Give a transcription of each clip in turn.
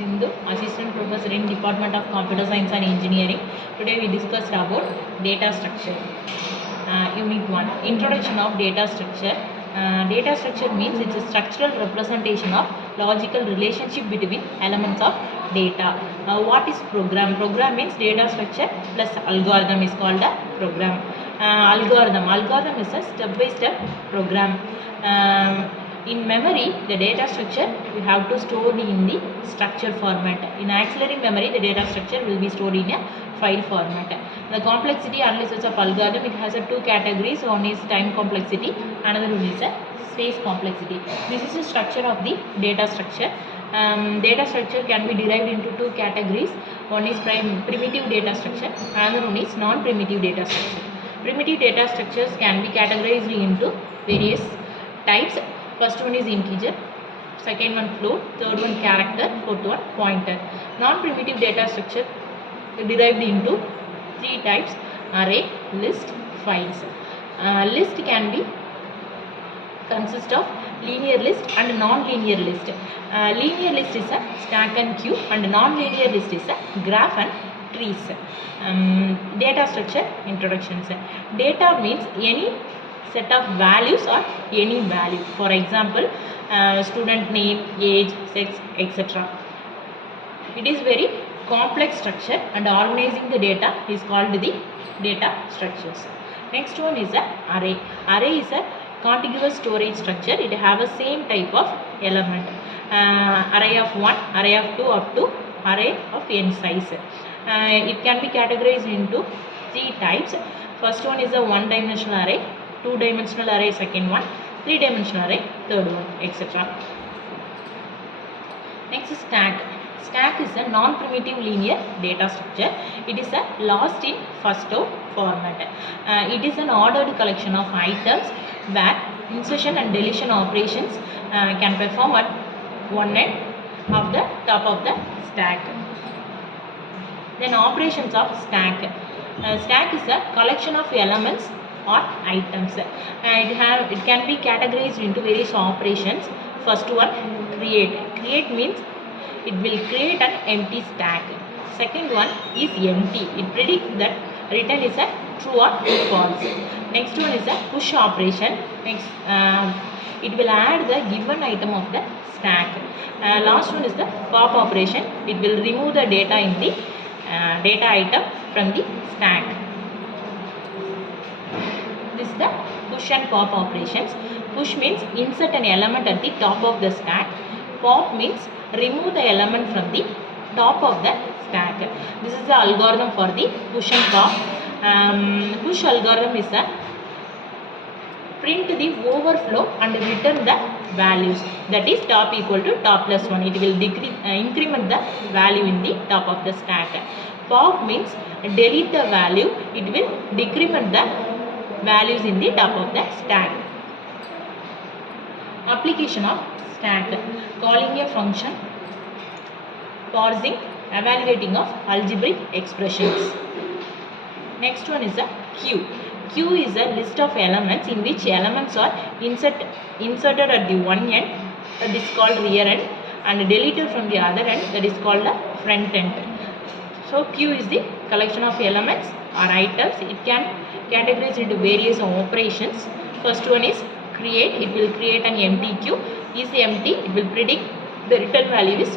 Sindhu, Assistant Professor in Department of Computer Science and Engineering. Today we discussed about data structure. Unit 1, Introduction of Data Structure. Data structure means it's a structural representation of logical relationship between elements of data. What is program? Program means data structure plus algorithm is called a program. Algorithm is a step-by-step program. In memory, the data structure we have to store in the structure format. In auxiliary memory, the data structure will be stored in a file format. The complexity analysis of algorithm, it has two categories. One is time complexity, another one is a space complexity. This is the structure of the data structure. Data structure can be derived into two categories. One is primitive data structure, another one is non-primitive data structure. Primitive data structures can be categorized into various types. First one is integer, second one float, third one character, fourth one pointer. Non-primitive data structure derived into three types: array, list, files. List can be consist of linear list and non-linear list. Linear list is a stack and queue, and non-linear list is a graph and trees. Data structure introductions. Data means any set of values or any value. For example, student name, age, sex, etc. It is very complex structure, and organizing the data is called the data structures. Next one is a array. Array is a contiguous storage structure. It have a same type of element. Array of 1, array of 2 up to array of n size. It can be categorized into three types. First one is a one-dimensional array, two-dimensional array, second one, three-dimensional array, third one, etc. Next is stack. Stack is a non-primitive linear data structure. It is a lost in first out format. It is an ordered collection of items where insertion and deletion operations can perform at one end of the top of the stack. Then operations of stack. Stack is a collection of elements or items. It can be categorized into various operations. First one, create. Create means it will create an empty stack. Second one is empty. It predicts that return is a true or false. Next one is a push operation. Next, it will add the given item of the stack. Last one is the pop operation. It will remove the data in the data item from the stack. This is the push and pop operations. Push means insert an element at the top of the stack. Pop means remove the element from the top of the stack. This is the algorithm for the push and pop. Push algorithm is a print the overflow and return the values. That is top equal to top plus 1. It will increment the value in the top of the stack. Pop means delete the value. It will decrement the values in the top of the stack. Application of stack. Calling a function, parsing, evaluating of algebraic expressions. Next one is a queue. Queue is a list of elements in which elements are inserted at the one end, that is called rear end, and deleted from the other end, that is called the front end. So queue is the collection of elements or items. It can categorize into various operations. First one is create. It will create an empty queue. Is empty, it will predict the return value is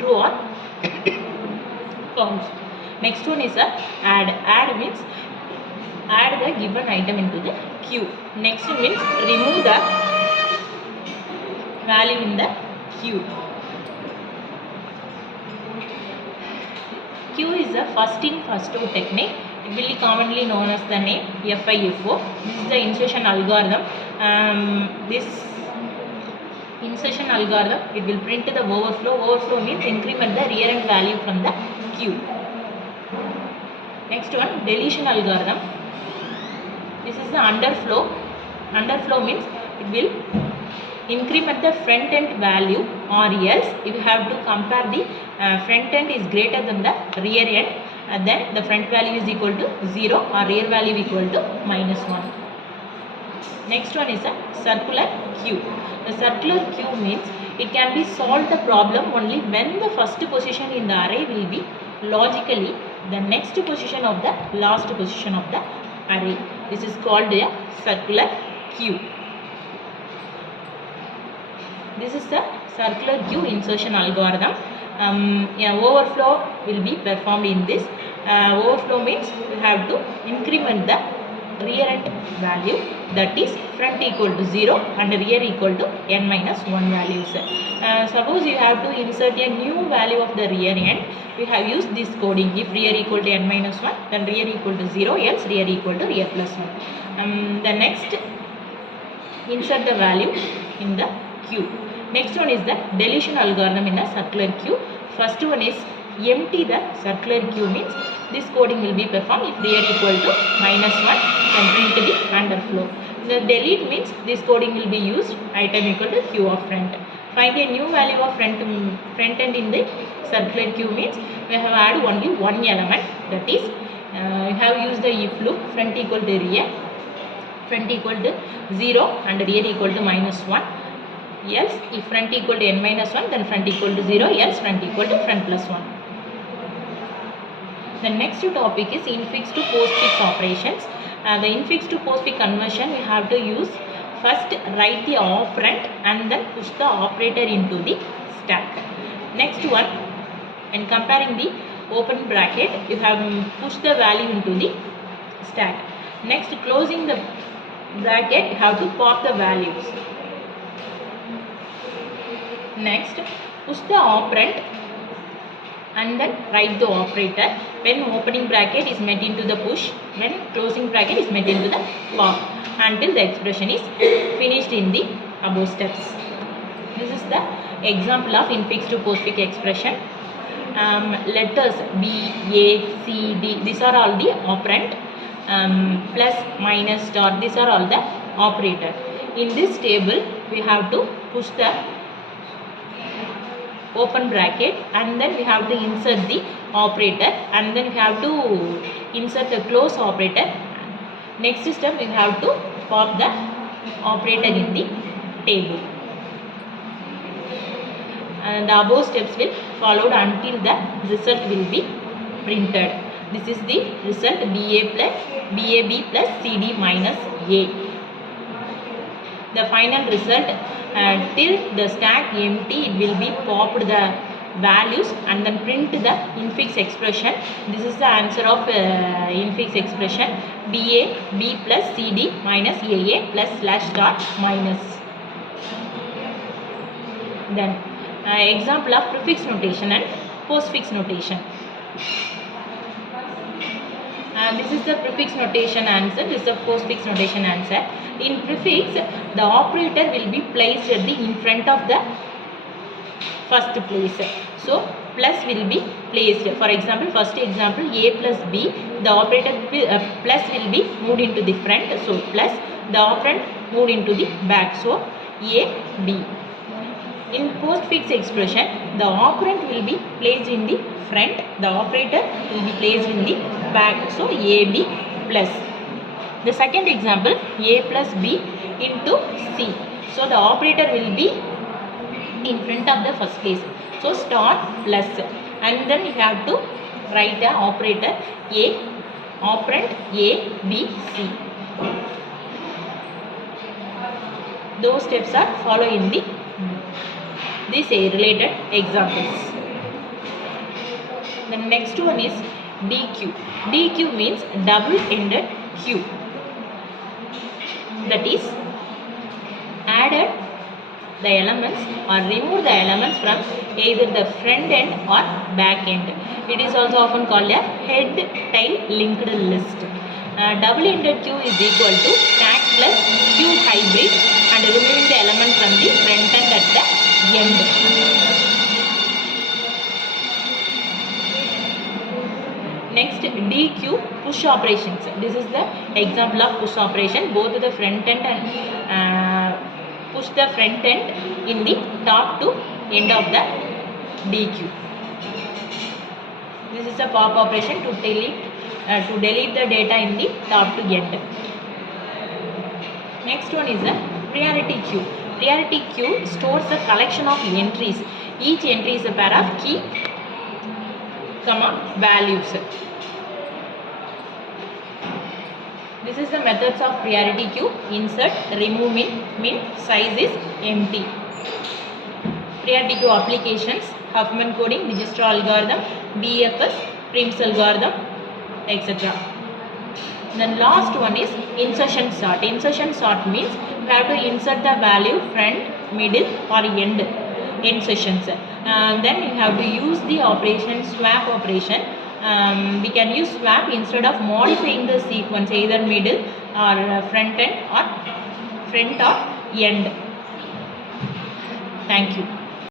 true or false. Next one is a add. Add means add the given item into the queue. Next means remove the value in the queue. Queue is a first in first out technique. It will be commonly known as the name FIFO. This is the insertion algorithm. This insertion algorithm, it will print the overflow. Overflow means increment the rear end value from the queue. Next one, deletion algorithm. This is the underflow. Underflow means it will increment the front end value, or else if you have to compare the front end is greater than the rear end, then the front value is equal to 0 or rear value equal to -1. Next one is a circular queue. The circular queue means It can be solved the problem only when the first position in the array will be logically the next position of the last position of the array. This is called a circular queue. This is the circular queue insertion algorithm. Overflow will be performed in this. Overflow means we have to increment the rearranged value, that is front equal to 0 and rear equal to n minus 1 values. Suppose you have to insert a new value of the rear end, we have used this coding. If rear equal to n minus 1, then rear equal to 0, else rear equal to rear plus 1. The next, insert the value in the queue. Next one is the deletion algorithm in a circular queue. First one is empty the circular queue, means this coding will be performed. If rear equal to minus 1, then print the underflow. The delete means this coding will be used, item equal to queue of front. Find a new value of front end in the circular queue means we have add only one element, that is we have used the if loop, front equal to rear, front equal to 0 and rear equal to minus 1. Else if front equal to n minus 1, then front equal to 0, else front equal to front plus 1. The next topic is infix to postfix operations. The infix to postfix conversion we have to use, first write the operand and then push the operator into the stack. Next one, when comparing the open bracket, you have pushed the value into the stack. Next, closing the bracket, you have to pop the values. Next, push the operand and then write the operator when opening bracket is met into the push, when closing bracket is met into the pop, until the expression is finished in the above steps. This is the example of infix to postfix expression. Letters B, A, C, D, these are all the operand. Plus, minus, star, these are all the operator. In this table, we have to push the open bracket and then we have to insert the operator and then we have to insert the close operator. Next step, we have to pop the operator in the table. And the above steps will followed until the result will be printed. This is the result, BAB plus CD minus A. The final result, till the stack empty, it will be popped the values and then print the infix expression. This is the answer of infix expression, BAB plus CD minus AA plus slash star minus. Then example of prefix notation and postfix notation. This is the prefix notation answer, this is the postfix notation answer. In prefix, the operator will be placed at the in front of the first place. So, plus will be placed. For example, first example, A plus B, the operator plus will be moved into the front. So, plus the operand moved into the back. So, A, B. In postfix expression, the operand will be placed in the front, the operator will be placed in the back. So, AB plus. The second example, A plus B into C. So, the operator will be in front of the first place. So, star plus. And then you have to write the operator A, operand A, B, C. Those steps are followed in the these related examples. The next one is DQ. DQ means double-ended queue. That is, added the elements or remove the elements from either the front end or back end. It is also often called a head-tail linked list. Double-ended queue is equal to stack plus queue hybrid and removing the element from the front end at the end. Next, DQ, push operations. This is the example of push operation. Both the front end and push the front end in the top to end of the DQ. This is a pop operation to delete the data in the top to end. Next one is the priority queue. Priority queue stores a collection of entries. Each entry is a pair of key, values. This is the methods of priority queue: insert, remove min, size is empty. Priority queue applications: Huffman coding, Dijkstra algorithm, BFS, Prim's algorithm, etc. The last one is insertion sort. Insertion sort means you have to insert the value front, middle or end sessions. Then you have to use the operation swap operation. We can use swap instead of modifying the sequence, either middle or front or end. Thank you.